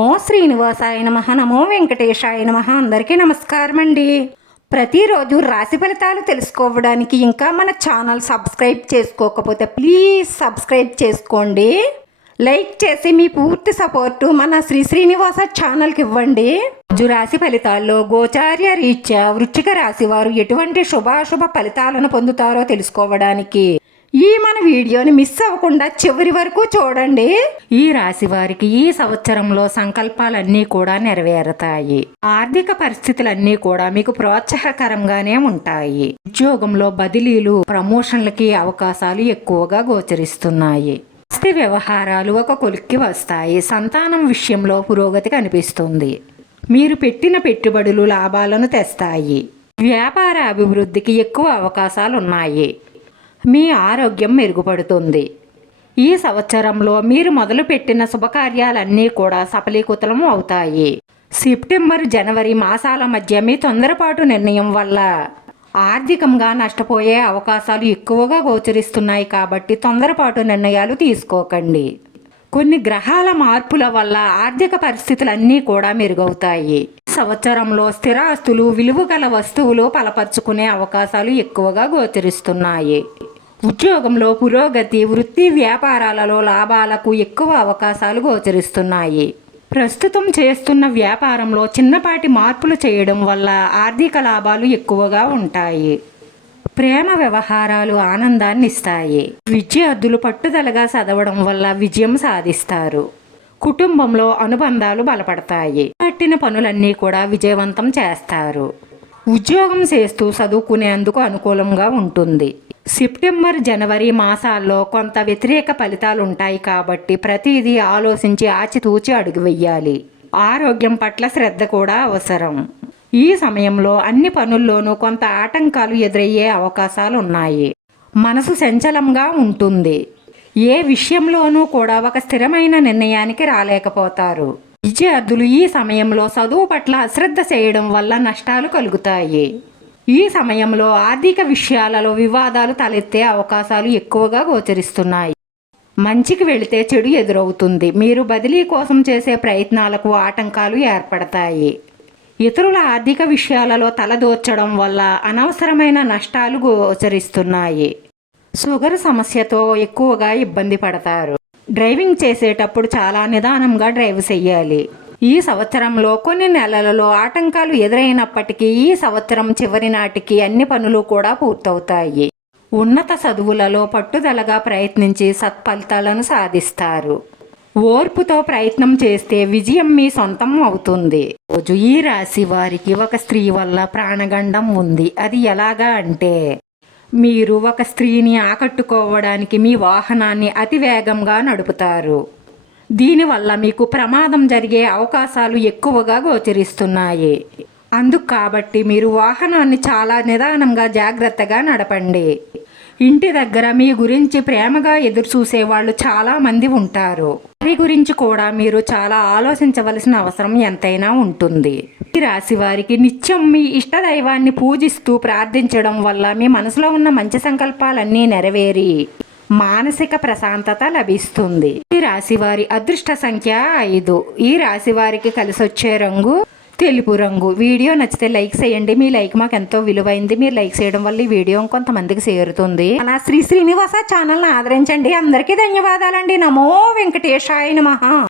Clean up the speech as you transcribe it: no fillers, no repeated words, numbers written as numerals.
నమో శ్రీనివాసాయ నమః, నమో వెంకటేశాయ నమః. అందరికీ నమస్కారం అండి. ప్రతిరోజు రాశి ఫలితాలు తెలుసుకోవడానికి ఇంకా మన ఛానల్ సబ్స్క్రైబ్ చేసుకోకపోతే ప్లీజ్ సబ్స్క్రైబ్ చేసుకోండి. లైక్ చేసి మీ పూర్తి సపోర్టు మన శ్రీనివాస ఛానల్కి ఇవ్వండి. రాశి ఫలితాల్లో గోచార్య రీత్యా వృశ్చిక రాశి వారు ఎటువంటి శుభాశుభ ఫలితాలను పొందుతారో తెలుసుకోవడానికి ఈ మన వీడియోని మిస్ అవ్వకుండా చివరి వరకు చూడండి. ఈ రాశి వారికి ఈ సంవత్సరంలో సంకల్పాలన్నీ కూడా నెరవేరుతాయి. ఆర్థిక పరిస్థితులన్నీ కూడా మీకు ప్రోత్సాహకరంగానే ఉంటాయి. ఉద్యోగంలో బదిలీలు, ప్రమోషన్లకి అవకాశాలు ఎక్కువగా గోచరిస్తున్నాయి. ఆస్తి వ్యవహారాలు ఒక కొలిక్కి వస్తాయి. సంతానం విషయంలో పురోగతి కనిపిస్తుంది. మీరు పెట్టిన పెట్టుబడులు లాభాలను తెస్తాయి. వ్యాపార అభివృద్ధికి ఎక్కువ అవకాశాలు ఉన్నాయి. మీ ఆరోగ్యం మెరుగుపడుతుంది. ఈ సంవత్సరంలో మీరు మొదలుపెట్టిన శుభకార్యాలన్నీ కూడా సఫలీకృతం అవుతాయి. సెప్టెంబర్, జనవరి మాసాల మధ్య మీ తొందరపాటు నిర్ణయం వల్ల ఆర్థికంగా నష్టపోయే అవకాశాలు ఎక్కువగా గోచరిస్తున్నాయి. కాబట్టి తొందరపాటు నిర్ణయాలు తీసుకోకండి. కొన్ని గ్రహాల మార్పుల వల్ల ఆర్థిక పరిస్థితులన్నీ కూడా మెరుగవుతాయి. సంవత్సరంలో స్థిరాస్తులు, విలువ గల వస్తువులు బలపరుచుకునే అవకాశాలు ఎక్కువగా గోచరిస్తున్నాయి. ఉద్యోగంలో పురోగతి, వృత్తి వ్యాపారాలలో లాభాలకు ఎక్కువ అవకాశాలు గోచరిస్తున్నాయి. ప్రస్తుతం చేస్తున్న వ్యాపారంలో చిన్నపాటి మార్పులు చేయడం వల్ల ఆర్థిక లాభాలు ఎక్కువగా ఉంటాయి. ప్రేమ వ్యవహారాలు ఆనందాన్ని ఇస్తాయి. విద్యార్థులు పట్టుదలగా చదవడం వల్ల విజయం సాధిస్తారు. కుటుంబంలో అనుబంధాలు బలపడతాయి. పట్టిన పనులన్నీ కూడా విజయవంతం చేస్తారు. ఉద్యోగం చేస్తూ చదువుకునేందుకు అనుకూలంగా ఉంటుంది. సెప్టెంబర్, జనవరి మాసాల్లో కొంత వ్యతిరేక ఫలితాలు ఉంటాయి. కాబట్టి ప్రతిదీ ఆలోచించి ఆచితూచి అడుగు వెయ్యాలి. ఆరోగ్యం పట్ల శ్రద్ధ కూడా అవసరం. ఈ సమయంలో అన్ని పనుల్లోనూ కొంత ఆటంకాలు ఎదురయ్యే అవకాశాలు ఉన్నాయి. మనసు చంచలంగా ఉంటుంది. ఏ విషయంలోనూ కూడా ఒక స్థిరమైన నిర్ణయానికి రాలేకపోతారు. విద్యార్థులు ఈ సమయంలో చదువు పట్ల అశ్రద్ధ చేయడం వల్ల నష్టాలు కలుగుతాయి. ఈ సమయంలో ఆర్థిక విషయాలలో వివాదాలు తలెత్తే అవకాశాలు ఎక్కువగా గోచరిస్తున్నాయి. మంచికి వెళితే చెడు ఎదురవుతుంది. మీరు బదిలీ కోసం చేసే ప్రయత్నాలకు ఆటంకాలు ఏర్పడతాయి. ఇతరుల ఆర్థిక విషయాలలో తలదూర్చడం వల్ల అనవసరమైన నష్టాలు గోచరిస్తున్నాయి. షుగర్ సమస్యతో ఎక్కువగా ఇబ్బంది పడతారు. డ్రైవింగ్ చేసేటప్పుడు చాలా నిదానంగా డ్రైవ్ చేయాలి. ఈ సంవత్సరంలో కొన్ని నెలలలో ఆటంకాలు ఎదురైనప్పటికీ ఈ సంవత్సరం చివరి నాటికి అన్ని పనులు కూడా పూర్తవుతాయి. ఉన్నత చదువులలో పట్టుదలగా ప్రయత్నించి సత్ఫలితాలను సాధిస్తారు. ఓర్పుతో ప్రయత్నం చేస్తే విజయం మీ సొంతం అవుతుంది. రోజు ఈ రాశి వారికి ఒక స్త్రీ వల్ల ప్రాణగండం ఉంది. అది ఎలాగా అంటే, మీరు ఒక స్త్రీని ఆకట్టుకోవడానికి మీ వాహనాన్ని అతి వేగంగా నడుపుతారు. దీనివల్ల మీకు ప్రమాదం జరిగే అవకాశాలు ఎక్కువగా గోచరిస్తున్నాయి. కాబట్టి మీరు వాహనాన్ని చాలా నిదానంగా జాగ్రత్తగా నడపండి. ఇంటి దగ్గర మీ గురించి ప్రేమగా ఎదురు చూసే వాళ్ళు చాలా మంది ఉంటారు. వారి గురించి కూడా మీరు చాలా ఆలోచించవలసిన అవసరం ఎంతైనా ఉంటుంది. ఈ రాశి వారికి నిత్యం మీ ఇష్టదైవాన్ని పూజిస్తూ ప్రార్థించడం వల్ల మీ మనసులో ఉన్న మంచి సంకల్పాలన్నీ నెరవేరి మానసిక ప్రశాంతత లభిస్తుంది. ఈ రాశి వారి అదృష్ట సంఖ్య 5. ఈ రాశి వారికి కలిసొచ్చే రంగు తెలుపు రంగు. వీడియో నచ్చితే లైక్ చేయండి. మీ లైక్ మాకు ఎంతో విలువైంది. మీరు లైక్ చేయడం వల్ల ఈ వీడియో కొంతమందికి చేరుతుంది. అలా శ్రీనివాస ఛానల్ని ఆదరించండి. అందరికీ ధన్యవాదాలండి. నమో వెంకటేశాయ నమః.